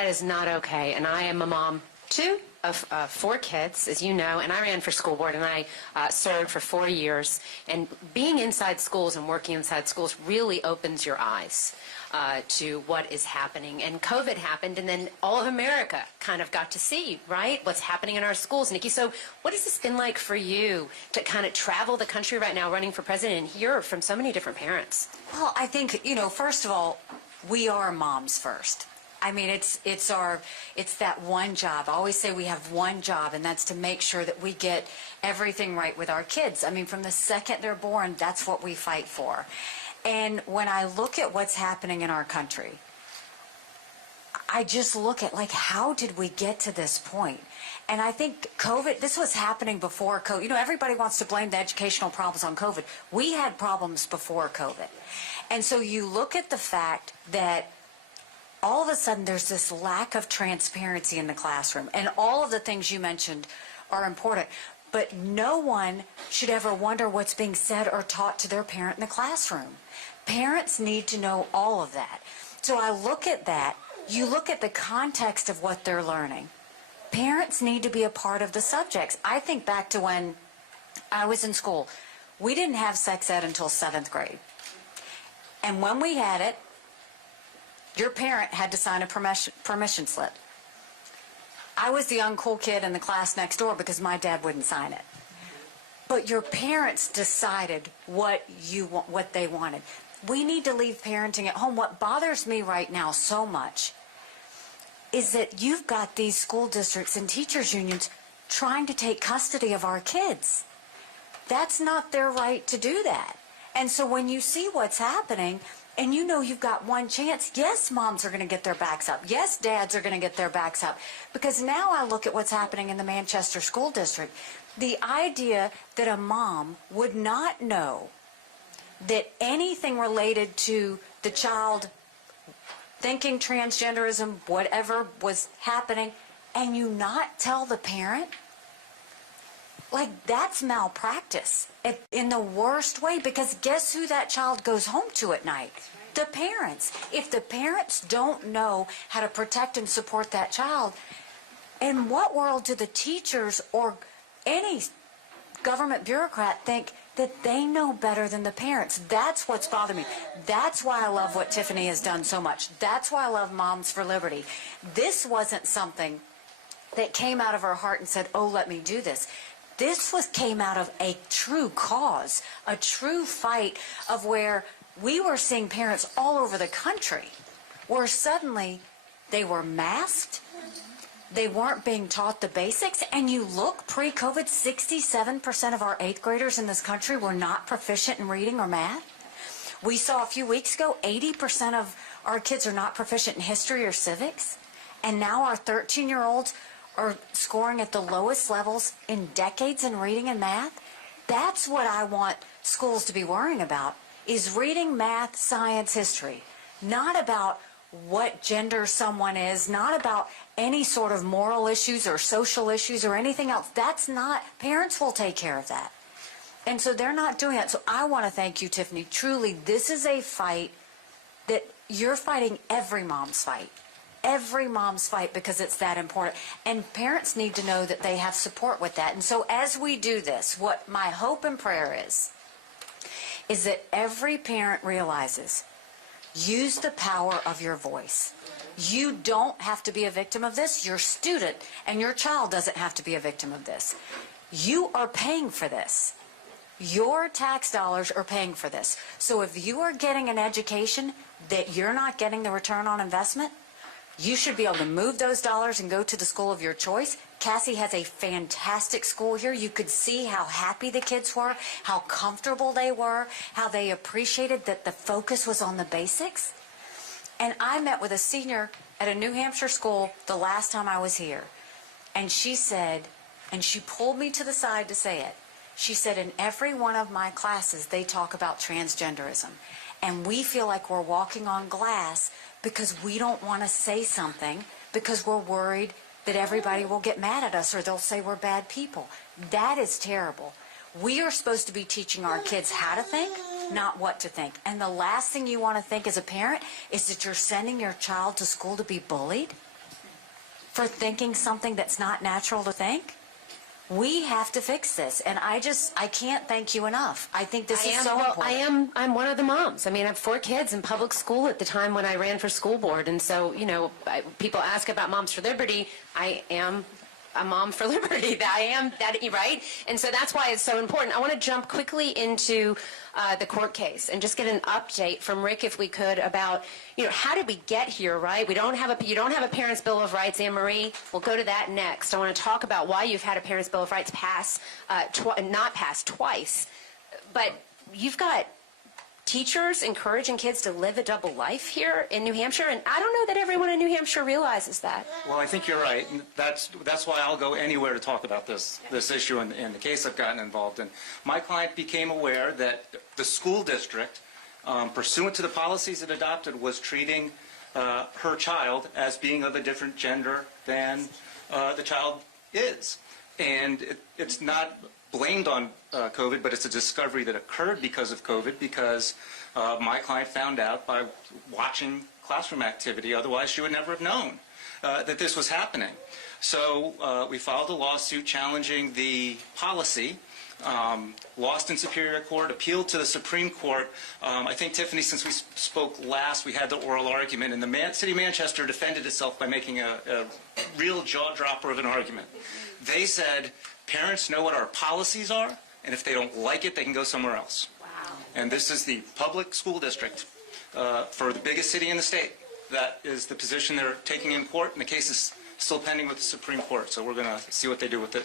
That is not okay. And I am a mom, too, of 4 kids, as you know, and I ran for school board, and I served for 4 years. And being inside schools and working inside schools really opens your eyes to what is happening. And COVID happened, and then all of America kind of got to see, right, what's happening in our schools. Nikki, so what has this been like for you to kind of travel the country right now running for president and hear from so many different parents? Well, I think, first of all, we are moms first. I mean, it's that one job. I always say we have one job, and that's to make sure that we get everything right with our kids. I mean, from the second they're born, that's what we fight for. And when I look at what's happening in our country, I just look at, like, how did we get to this point? And I think COVID, this was happening before COVID. Everybody wants to blame the educational problems on COVID. We had problems before COVID. And so you look at the fact that all of a sudden there's this lack of transparency in the classroom. And all of the things you mentioned are important. But no one should ever wonder what's being said or taught to their parent in the classroom. Parents need to know all of that. So I look at that. You look at the context of what they're learning. Parents need to be a part of the subjects. I think back to when I was in school. We didn't have sex ed until 7th grade. And when we had it, your parent had to sign a permission slip. I was the uncool kid in the class next door because my dad wouldn't sign it. But your parents decided what they wanted. We need to leave parenting at home. What bothers me right now so much is that you've got these school districts and teachers unions trying to take custody of our kids. That's not their right to do that. And so when you see what's happening, and you've got one chance, yes, moms are going to get their backs up. Yes, dads are going to get their backs up. Because now I look at what's happening in the Manchester School District. The idea that a mom would not know that anything related to the child thinking transgenderism, whatever was happening, and you not tell the parent, like, that's malpractice in the worst way, because guess who that child goes home to at night? The parents. If the parents don't know how to protect and support that child, in what world do the teachers or any government bureaucrat think that they know better than the parents? That's what's bothering me. That's why I love what Tiffany has done so much. That's why I love Moms for Liberty. This wasn't something that came out of her heart and said, oh, let me do this. This came out of a true cause, a true fight of where we were seeing parents all over the country where suddenly they were masked, they weren't being taught the basics, and you look pre-COVID, 67% of our 8th graders in this country were not proficient in reading or math. We saw a few weeks ago, 80% of our kids are not proficient in history or civics, and now our 13-year-olds are scoring at the lowest levels in decades in reading and math. That's what I want schools to be worrying about, is reading, math, science, history. Not about what gender someone is, not about any sort of moral issues or social issues or anything else. That's not, parents will take care of that. And so they're not doing that. So I want to thank you, Tiffany. Truly, this is a fight that you're fighting every mom's fight. Every mom's fight, because it's that important. And parents need to know that they have support with that. And so as we do this, what my hope and prayer is that every parent realizes, use the power of your voice. You don't have to be a victim of this. Your student and your child doesn't have to be a victim of this. You are paying for this. Your tax dollars are paying for this. So if you are getting an education that you're not getting the return on investment, you should be able to move those dollars and go to the school of your choice. Cassie has a fantastic school here. You could see how happy the kids were, how comfortable they were, how they appreciated that the focus was on the basics. And I met with a senior at a New Hampshire school the last time I was here. And she said, and she pulled me to the side to say it, she said, in every one of my classes, they talk about transgenderism. And we feel like we're walking on glass because we don't want to say something because we're worried that everybody will get mad at us or they'll say we're bad people. That is terrible. We are supposed to be teaching our kids how to think, not what to think. And the last thing you want to think as a parent is that you're sending your child to school to be bullied. for thinking something that's not natural to think. We have to fix this, and I can't thank you enough. I think this is so important. I'm one of the moms. I mean, I have 4 kids in public school at the time when I ran for school board, and so, people ask about Moms for Liberty. I am a mom for liberty. I am that, right? And so that's why it's so important. I want to jump quickly into the court case and just get an update from Rick, if we could, about, how did we get here, right? You don't have a Parents' Bill of Rights, Anne Marie. We'll go to that next. I want to talk about why you've had a Parents' Bill of Rights not pass twice. But you've got teachers encouraging kids to live a double life here in New Hampshire, and I don't know that everyone in New Hampshire realizes that. Well, I think you're right. And that's why I'll go anywhere to talk about this issue and the case I've gotten involved in. My client became aware that the school district, pursuant to the policies it adopted, was treating her child as being of a different gender than the child is. And it's not blamed on COVID, but it's a discovery that occurred because of COVID, because my client found out by watching classroom activity. Otherwise, she would never have known that this was happening. So we filed a lawsuit challenging the policy, lost in Superior Court, appealed to the Supreme Court. I think, Tiffany, since we spoke last, we had the oral argument, and the city of Manchester defended itself by making a real jaw-dropper of an argument. They said, parents know what our policies are, and if they don't like it, they can go somewhere else. Wow. And this is the public school district for the biggest city in the state. That is the position they're taking in court, and the case is still pending with the Supreme Court, so we're going to see what they do with it